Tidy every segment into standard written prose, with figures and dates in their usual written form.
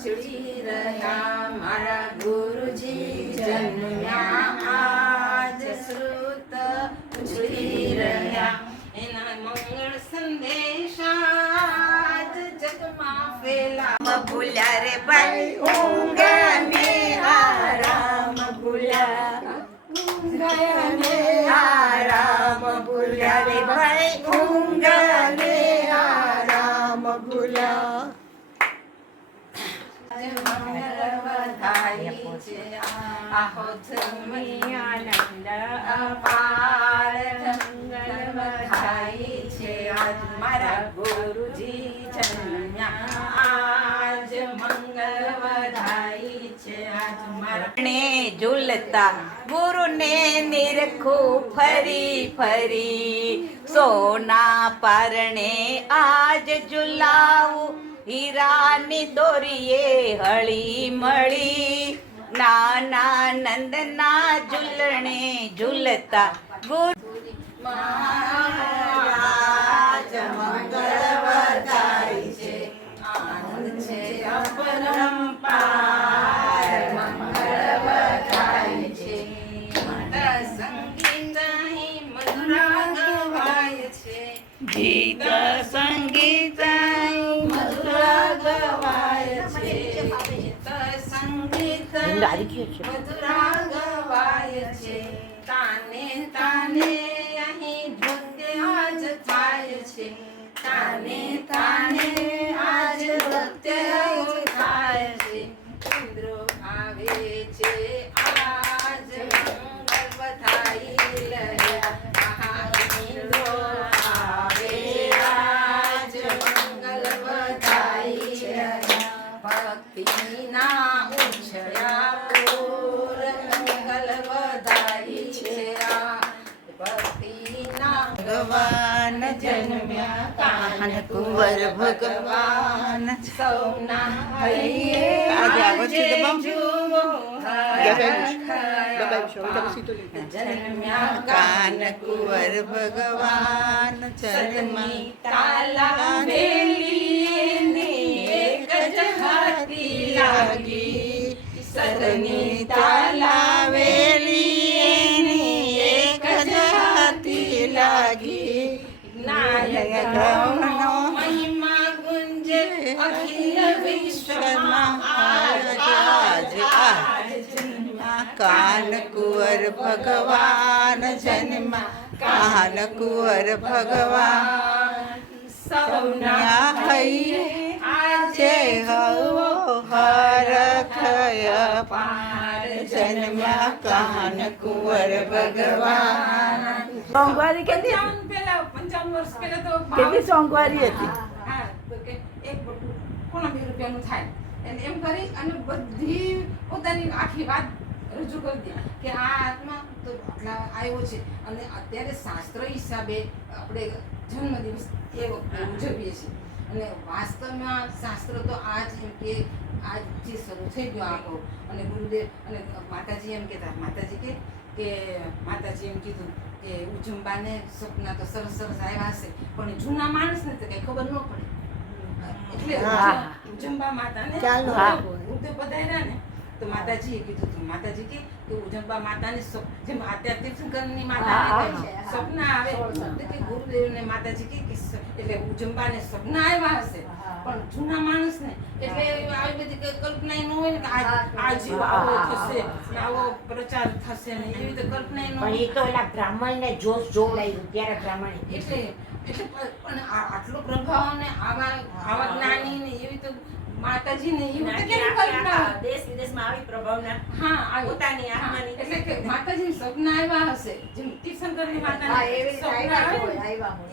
ઉછળી રહ્યા મારા ગુરુજી જન્મ્યા આજ શ્રુત ઉછળી રહ્યા એના મંગળ સંદેશા આજ જગમાં ફેલા ભૂલ્યા રે ભાઈ ઊંઘ ને આરામ ભૂલ્યા આરામ ભૂલ્યા રે ભાઈ ઊંઘ ને આરામ ભૂલ્યા આહો ધર્મી આનંદ અપાર મંગળ વધાઈ છે આજ મારા ગુરુજી જન્મ્યા આજ મંગળ વધાઈ છે આજ મારા ને ઝૂલતા ગુરુને નિરખું ફરી ફરી સોના પારણે આજ ઝુલાવું હીરાની દોરીએ હળી મળી નાના નંદના ઝૂલણે ઝૂલતા ગુરુ આજ મંગળ વધાઈ છે આનંદ છે અપરંપાર મંગળ વધાઈ છે માતા સંગીત અહીં મધુરા ગવાય છે ગીત સંગીત મધુરા ગવાય છે ગીત સંગીત મધુરા ગવાય છે તાને તાને અહીં નૃત્ય આજ થાય છે તાને તાને આજ નૃત્ય થાય છે ઇન્દ્રો આવે છે આજ મંગળ વધાઈ રહ્યા ઇન્દ્રો આવે આજ મંગળ વધાઈ રહ્યા ભક્તિના ઉછળ્યા પૂર મંગળ વધાઈ છે ભક્તિના ભગવાન જન્મ્યા કાન કુંવર ભગવાન સૌના હૈયે આજે આગળ છે જુઓ દબાવી જન્મ્યા કાન કુંવર ભગવાન સદની તાલા વેલી એક જ હાથી લાગી સદની તાલા વેલી એક જ હાથી લાગી નાયક ગૌનો મહિમા ગુંજે અખિલ વિશ્વમાં આજ કાન કુંવર ભગવાન જન્મા કાન કુંવર ભગવાન સૌના હૈયે આજે હવો હરખય પાર જન્મ્યા કાન કુંવર ભગવાન સોમવારી કેટલી પેલા 55 વર્ષ પહેલા તો કેટલી સોમવારી હતી હા તો કે એક કોના 2 રૂપિયાનું થાય અને એમ કરી અને બધી પોતાની આખી વાત રજૂ કરી દે કે આ આત્મા તો આટલા આવ્યો છે અને અત્યારે શાસ્ત્ર હિસાબે આપણે જન્મદિવસ એ વખતે ઉજવીએ છીએ અને વાસ્તવમાં શાસ્ત્ર તો આજ એમ કે આજથી શરૂ થઈ ગયો આખો અને ગુરુદેવ અને માતાજી એમ કહેતા માતાજી કે માતાજી એમ કીધું કે ઉજંબાને સપના તો સરસ સરસ આવ્યા હશે પણ જૂના માણસને તો કંઈ ખબર ન પડે એટલે ઉજંબા માતાને ગુરુદેવ પધાર્યા ને તો માતાજીએ કીધું હતું માતાજી કે ઉજંબા માતાને જેમ અત્યારે તીર્થંકરની માતાને સપના આવે તો કે ગુરુદેવને માતાજી કે એટલે ઉજંબાને સપના આવ્યા હશે પણ જૂના માણસને એટલે આવી બધી કલ્પના ન હોય ને કે આ જીવ આવો થશે આવો પ્રચાર થશે ને એવી તો કલ્પના ન હોય. એ તો એલા બ્રાહ્મણને જોશ જોડાયું ત્યારે બ્રાહ્મણે એટલે પણ આટલો પ્રભાવ ને આવા જ્ઞાની ને એવી તો માતાજી ને એવું તો કેવી કલ્પના દેશ વિદેશમાં આવી પ્રભાવના હા પોતાની આત્માની એટલે કે માતાજી સપના આવ્યા હશે જેમ તીર્થંકરની માતા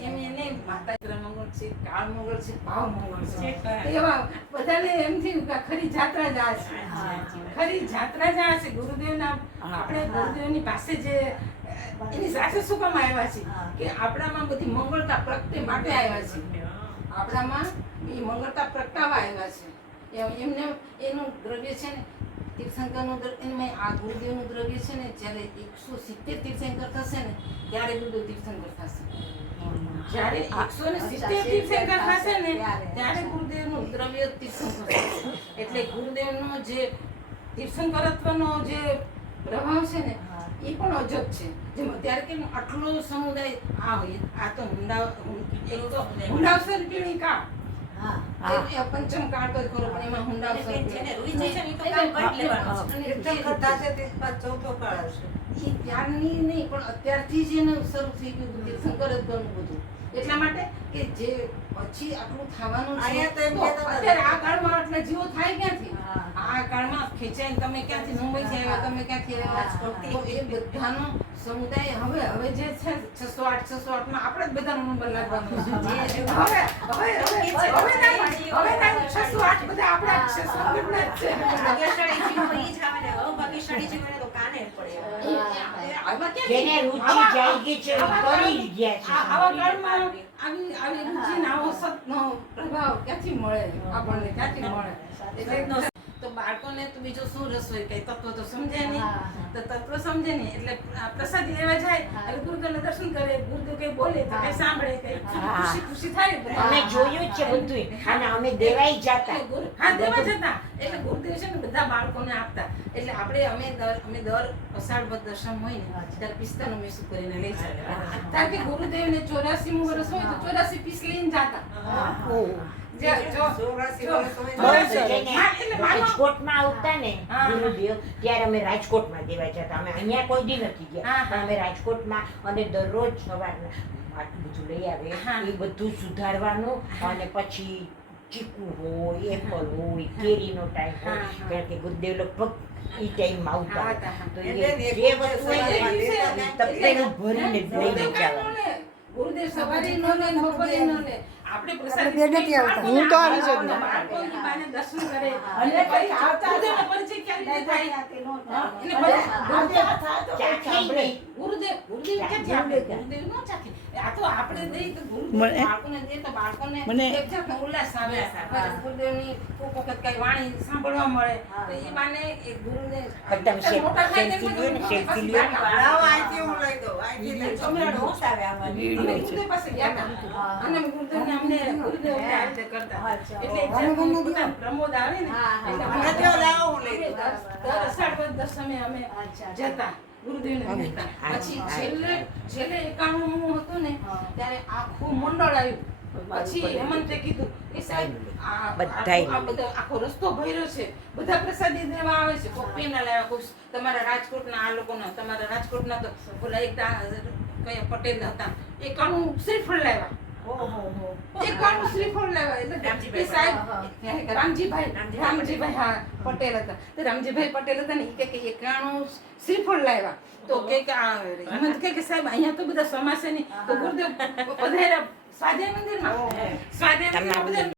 એમ એને માતા મંગળ છે કાળ મંગળ છે ભાવ મંગળ છે એવા બધાને એમ થયું કે ખરી જાત્રા જ આ છે ખરી જાત્રા જ આ છે ગુરુદેવના આપણે ગુરુદેવની પાસે જે એની સાથે શું કામ આવ્યા છે કે આપણામાં બધી મંગળતા પ્રગટે માટે આવ્યા છે આપણામાં એ મંગળતા પ્રગટાવા આવ્યા છે એમને એનું દ્રવ્ય છે ને તીર્થંકરનું એમાં આ ગુરુદેવનું દ્રવ્ય છે ને જ્યારે 170 તીર્થંકર થશે ને ત્યારે ગુરુદેવ તીર્થંકર થશે જ્યારે 170 તીર્થંકર થશે ને ત્યારે ગુરુદેવનું દ્રવ્ય તીર્થંકર થશે એટલે ગુરુદેવનો જે તીર્થંકરત્વનો જે પ્રભાવ છે ને એ પણ અજબ છે. જેમ અત્યારે કેમ આટલો સમુદાય આ હોય આ તો હુંડાવસર પીણી કાળ એ પંચમ કાળ તો ખરો પણ એમાં હુંડાવસર જેને રૂઈ જશે ને એ તો કામ કરી લેવાનું છે. અને એ ત્યારની નહીં પણ અત્યારથી જ એને શરૂ થઈ ગયું તીર્થંકર જ બનવું બધું. એટલા માટે કે જે પછી આટલું થવાનું છે તો અત્યારે આ કાળમાં આટલા જીવો થાય ક્યાંથી? આ કાળમાં ખેંચાઈને તમે ક્યાંથી મુંબઈથી આવ્યા, તમે ક્યાંથી આવ્યા? તો એ બધાનો સમુદાય હવે જે છે 608 માં આપણે જ બધાનો નંબર લાગવાનો છે. હવે 608 બધા આપણા જ છે, સંગઠના જ છે. ભાગ્યશાળી જીવો ઈ જ આવે ને અભાગ્યશાળી જીવોને તો કાને જ પડે. આમાં ક્યાંથી? જેને રુચિ જાગી છે એ કરી જ ગયા છે. આવા કાળમાં આવી રુચિ ને આવો સતનો પ્રભાવ ક્યાંથી મળે આપણને? ક્યાંથી મળે? એટલે તો બાળકોને તો બીજો શું રસ હોય? કઈ તત્વ તો સમજે નહીં. તો તત્વ સમજે નહીં એટલે પ્રસાદી લેવા જાય એટલે ગુરુદેવને દર્શન કરે, ગુરુદેવ કઈ બોલે તો કઈ સાંભળે, કઈ ખુશી થાય. અમે જોયું જ છે બધું અને અમે દેવાઈ જતા. હા, દેવા જતા. એટલે ગુરુદેવ છે ને બધા બાળકોને આપતા. એટલે અમે દર અષાઢ વદ દશમ હોય ને ત્યારે પિસ્તાનું મેસું કરીને લઈ જતા. કારણ કે ગુરુદેવને 84મું વર્ષ હોય તો 84 પીસ લઈને જતા. રાજકોટમાં આવતા ને ગુરુદેવ ત્યારે અમે રાજકોટમાં દેવા જતા. અમે અહીંયા કોઈ દી નથી ગયા પણ અમે રાજકોટમાં અને દરરોજ સવારના આટલું બધું લઈ આવે એ બધું સુધારવાનું અને પછી ચીકુ હોય, એપલ હોય, કેરીનો ટાઈમ હોય કારણ કે ગુરુદેવ લગભગ એ ટાઈમમાં આવતા તો એ જે વસ્તુ હોય ને તપેલું ભરીને જ લઈને જવાનું. ગુરુદેવ સવારે નો લે બપોરે નો લે. આપણે પ્રસાદ બે નથી આવતા. હું તો આવી જ નથી. બાળકો ઈ બાને દર્શન કરે અને પછી ગુરુદેવનો પરિચય કેવી રીતે થાય? એને ગુરુદેવ ક્યાંથી આપણે ગુરુદેવ નો ચાખે. આ તો આપણે દઈ તો ગુરુદેવ બાળકોને દે તો બાળકોને એક જાતનો ઉલ્લાસ આવે. ગુરુદેવની કોક વખત કઈ વાણી સાંભળવા મળે તો એ બાને એક ગુરુને એકદમ સેલ્ફી લ્યો ને સેલ્ફી લ્યો ને. છોકરાનો હોશ આવે આમાં. ગુરુદેવ પાસે ગયા હતા અને ગુરુદેવને અમને ગુરુદેવ આ રીતે કરતા. એટલે એક જાતનું પોતાનું પ્રમોદ આવે ને એટલે દર અષાઢ વદ દશમે અમે જતા ગુરુદેવને મળતા. પછી છેલ્લે 91મું હતું ને ત્યારે આખું મંડળ આવ્યું. પછી હેમંતે કીધું એ સાહેબ આ બધો આખો રસ્તો ભર્યો છે, બધા પ્રસાદી દેવા આવે છે. કોઈ પેના લાવ્યા, કોઈ તમારા રાજકોટના આ લોકોના, તમારા રાજકોટના તો ઓલા એક કયા પટેલ હતા એ કાણું શ્રીફળ લાવ્યા. એક કાણું શ્રીફળ લાવ્યા એટલે સાહેબ રામજીભાઈ હા પટેલ હતા. તો રામજીભાઈ પટેલ હતા ને એ કે એક કાણું શ્રીફળ લાવ્યા. તો કે હેમંત કે સાહેબ અહીંયા તો બધા સમાશે નહીં તો ગુરુદેવ પધાર્યા સ્વાધ્યાય મંદિરમાં. સ્વાધ્યાય મંદિરમાં